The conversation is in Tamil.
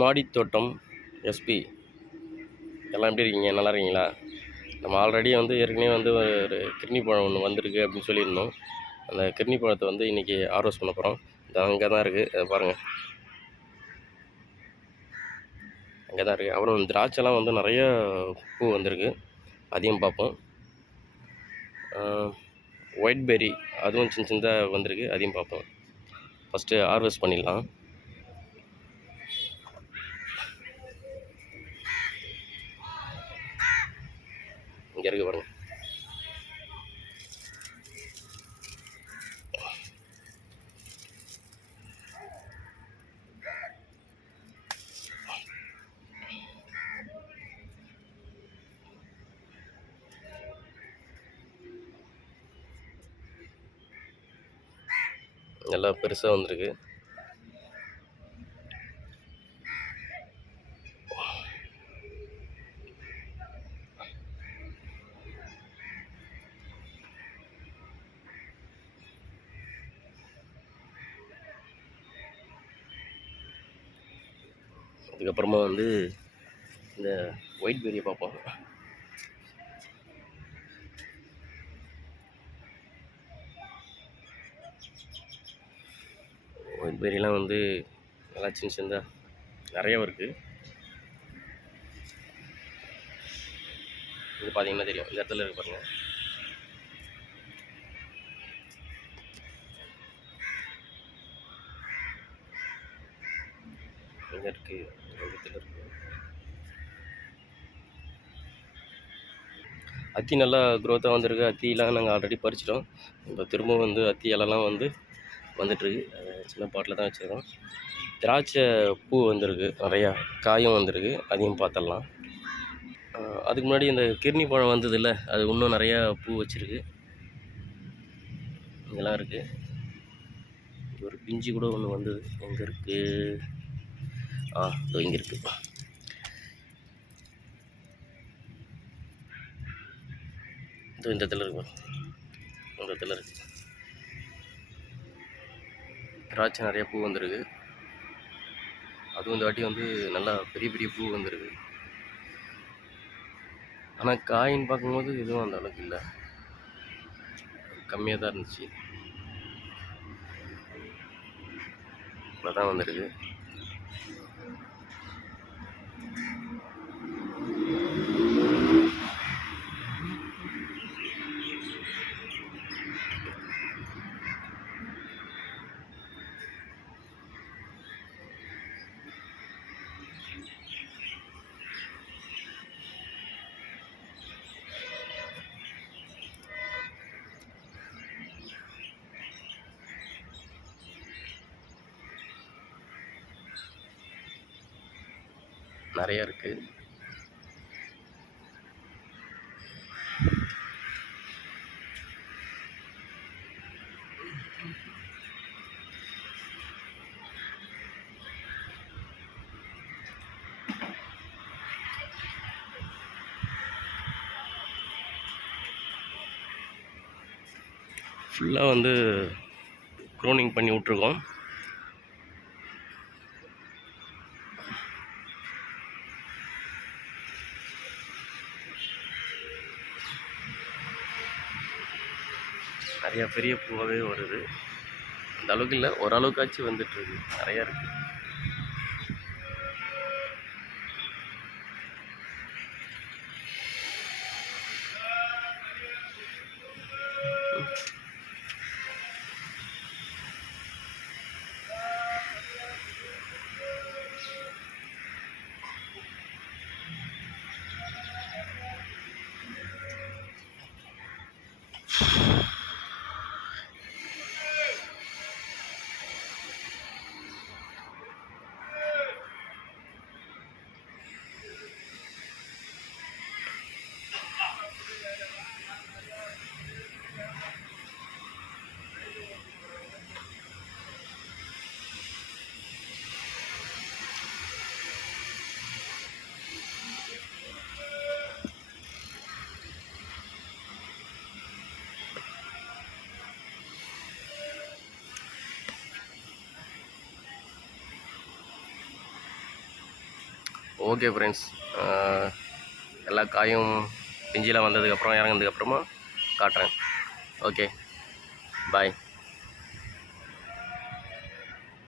மாடித்தோட்டம் எஸ்பி எல்லாம் எப்படி இருக்கீங்க? நல்லா இருக்கீங்களா? நம்ம ஆல்ரெடி ஏற்கனவே ஒரு கிர்னி பழம் ஒன்று வந்திருக்கு அப்படின்னு சொல்லியிருந்தோம். அந்த கிர்னி பழத்தை இன்றைக்கி ஹார்வெஸ்ட் பண்ண போகிறோம். இது அங்கே தான் இருக்குது, அதை பாருங்கள், அங்கே தான் இருக்குது. அப்புறம் திராட்சைலாம் நிறைய பூ வந்திருக்கு, அதையும் பார்ப்போம். ஒயிட் பெர்ரி அதுவும் சின்ன சின்னதாக வந்திருக்கு, அதையும் பார்ப்போம். ஃபஸ்ட்டு ஹார்வெஸ்ட் பண்ணிடலாம். இங்கே இருக்குது பாருங்கள். நல்லா பெருசாக வந்திருக்கு. அதுக்கப்புறமா இந்த ஒயிட் பெர்ரியை பார்ப்போம். ஒயிட் பெர்ரிலாம் நல்லா சின்ன சின்னதாக நிறைய இருக்குது. இது பார்த்தீங்கன்னா தெரியும், இந்த இடத்துல இருக்கு பாருங்கள். இங்கே இருக்குது, இடத்துல இருக்குது. அத்தி நல்லா க்ரோத்தாக வந்திருக்கு. அத்திலாம் நாங்கள் ஆல்ரெடி பறிச்சிட்டோம். இப்போ திரும்பவும் அத்தி இலலாம் வந்துட்டுருக்கு. சின்ன பாட்டில் தான் வச்சுருக்கோம். திராட்சை பூ வந்திருக்கு, நிறையா காயும் வந்திருக்கு, அதையும் பார்த்துடலாம். அதுக்கு முன்னாடி இந்த கிர்னி பழம் வந்ததில்ல, அது இன்னும் நிறையா பூ வச்சுருக்கு. இங்கெல்லாம் இருக்குது. ஒரு பிஞ்சு கூட ஒன்று வந்தது. எங்கே இருக்குது? இதோ இங்கே இருக்குது. இந்த இடத்துல இருக்கு, இந்த இடத்துல இருக்குது. திராட்சை நிறைய பூ வந்திருக்கு. அதுவும் இந்த வாட்டி நல்லா பெரிய பெரிய பூ வந்திருக்கு. ஆனால் காயின்னு பார்க்கும்போது எதுவும் அந்த அளவுக்கு இல்லை, கம்மியாக தான் இருந்துச்சு. இப்போ தான் வந்திருக்கு. நிறையா இருக்குது. ஃபுல்லாக க்ரோனிங் பண்ணி விட்ருக்கோம். நிறையா பெரிய பூவாகவே வருது. அந்த அளவுக்கு இல்லை, ஓரளவுக்காச்சும் வந்துட்டுருக்கு. நிறையா இருக்குது. ஓகே ஃப்ரெண்ட்ஸ், எல்லா காயும் பிஞ்சிலாம் வந்ததுக்கப்புறம் இறங்கினதுக்கப்புறமா காட்டுறேன். ஓகே, பாய்.